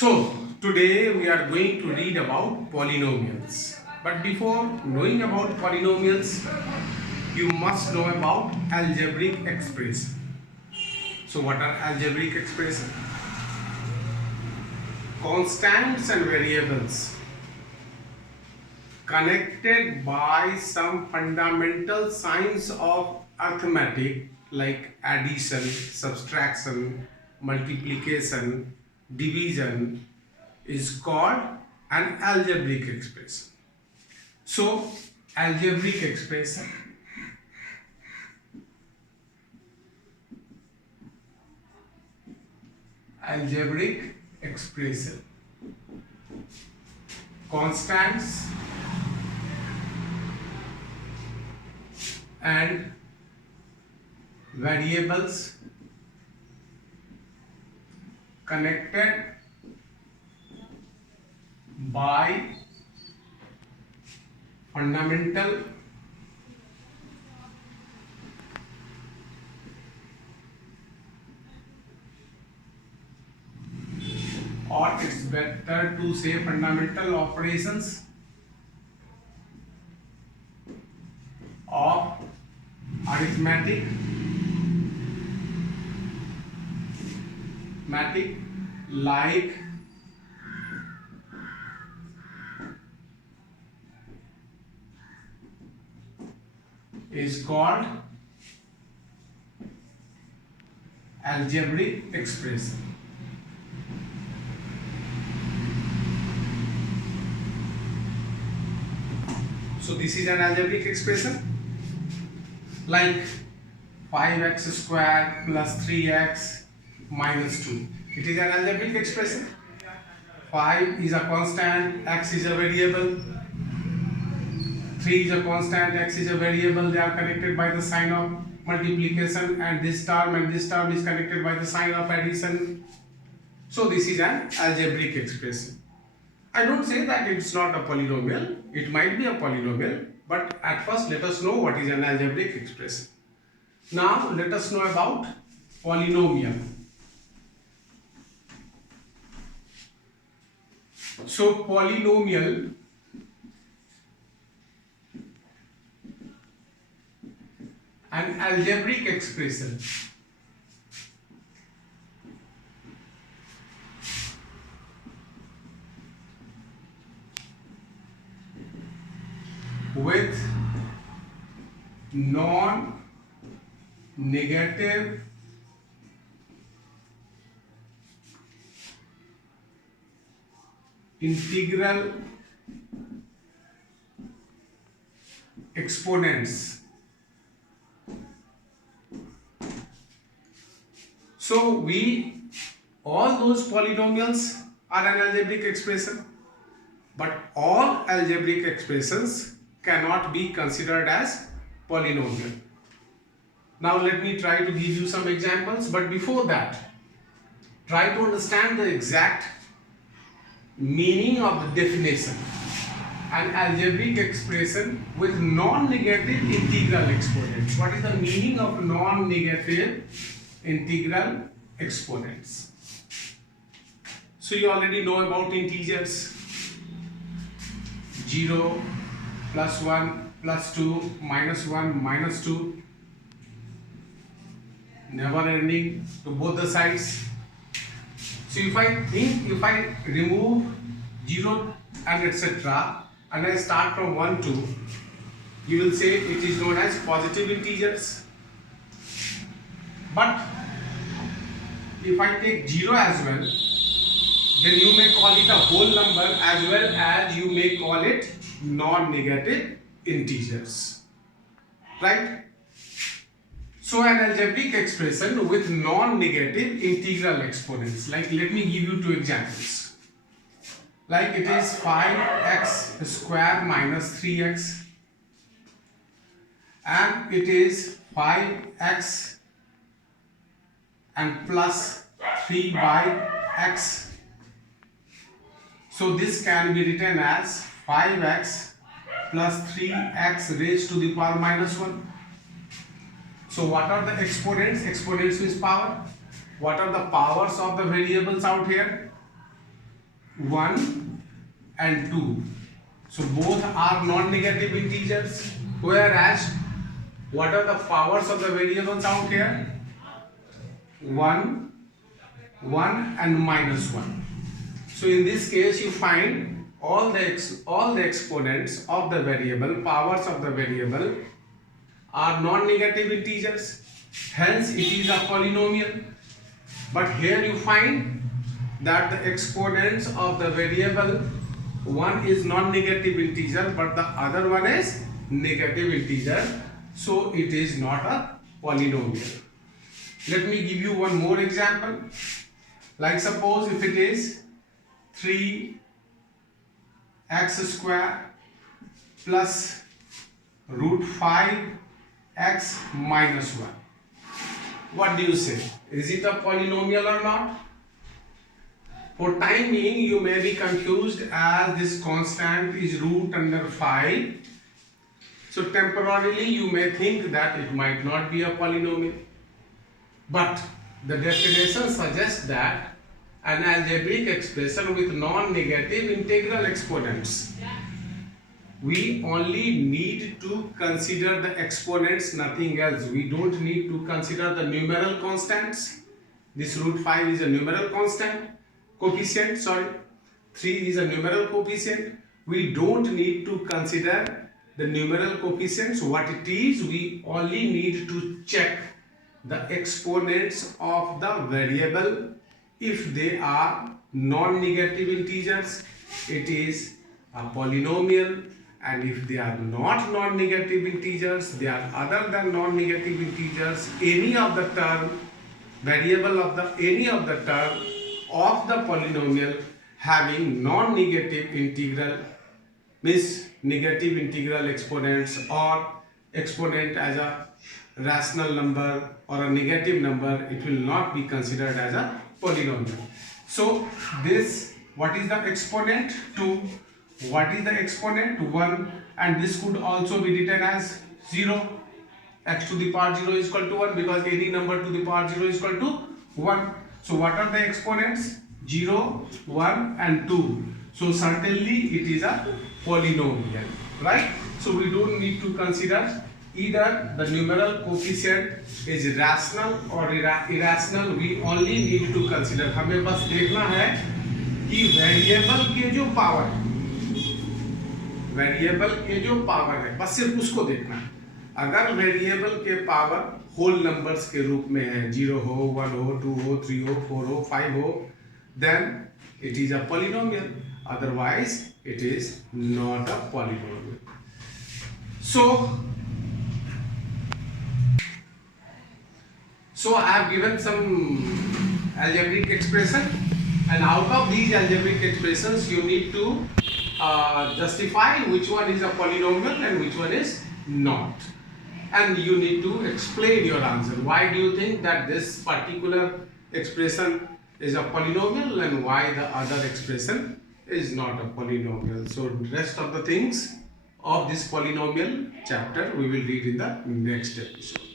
So, today we are going to read about polynomials. But before knowing about polynomials, you must know about algebraic expression. So, what are algebraic expression? Constants and variables connected by some fundamental signs of arithmetic like addition, subtraction, multiplication, division is called an algebraic expression. So, algebraic expression constants and variables connected by fundamental or it's better to say fundamental operations of arithmetic like is called algebraic expression. So this is an algebraic expression like 5x square plus 3x minus 2. It is an algebraic expression. 5 is a constant, x is a variable. 3 is a constant, x is a variable. They are connected by the sign of multiplication, and this term is connected by the sign of addition. So this is an algebraic expression. I don't say that it's not a polynomial. It might be a polynomial, but at first let us know what is an algebraic expression. Now let us know about polynomial. So polynomial an algebraic expression with non-negative integral exponents. So all those polynomials are an algebraic expression, but all algebraic expressions cannot be considered as polynomial. Now let me try to give you some examples, but before that, try to understand the exact meaning of the definition. An algebraic expression with non-negative integral exponents. What is the meaning of non-negative integral exponents? So you already know about integers. 0, plus 1, plus 2, minus 1, minus 2. Never ending to both the sides. So if I remove 0 and etc. and I start from 1, 2, you will say it is known as positive integers. But if I take 0 as well, then you may call it a whole number as well as you may call it non-negative integers. Right? So an algebraic expression with non-negative integral exponents. Like let me give you two examples. Like it is 5x square minus 3x, and it is 5x and plus 3 by x. So this can be written as 5x plus 3x raised to the power minus 1. So what are the exponents? Exponents means power. What are the powers of the variables out here? 1 and 2. So both are non-negative integers, whereas what are the powers of the variables out here? 1, 1 and minus 1. So in this case you find all the exponents of the variable, powers of the variable are non-negative integers, hence it is a polynomial. But here you find that the exponents of the variable, one is non-negative integer but the other one is negative integer, so it is not a polynomial. Let me give you one more example. Like suppose if it is 3x square plus root 5x minus 1. What do you say? Is it a polynomial or not? For time being, you may be confused as this constant is root under 5. So temporarily you may think that it might not be a polynomial. But the definition suggests that an algebraic expression with non-negative integral exponents. We only need to consider the exponents, nothing else. We don't need to consider the numeral constants. This root 5 is a numeral coefficient, 3 is a numeral coefficient. We don't need to consider the numeral coefficients. What it is, we only need to check the exponents of the variable. If they are non-negative integers, it is a polynomial. And if they are not non-negative integers, they are other than non-negative integers, any of the term, variable of the any of the term of the polynomial having non-negative integral, means negative integral exponents or exponent as a rational number or a negative number, it will not be considered as a polynomial. So this, what is the exponent? 2. What is the exponent? 1. And this could also be written as 0. X to the power 0 is equal to 1 because any number to the power 0 is equal to 1. So what are the exponents? 0, 1 and 2. So certainly it is a polynomial, right? So we don't need to consider either the numeral coefficient is rational or irrational. We only need to consider, हमें बस देखना है कि variable के जो power है, variable के जो पावर है, बस सिर्फ उसको देखना है. अगर वेरिएबल के पावर होल नंबर्स के रूप में है, 0 हो, 1 हो, 2 हो, 3 हो, 4 हो, 5 हो, then it is a polynomial. Otherwise it is not a polynomial. So I have given some algebraic expression, and out of these algebraic expressions you need to justify which one is a polynomial and which one is not, and you need to explain your answer. Why do you think that this particular expression is a polynomial and why the other expression is not a polynomial? So rest of the things of this polynomial chapter we will read in the next episode.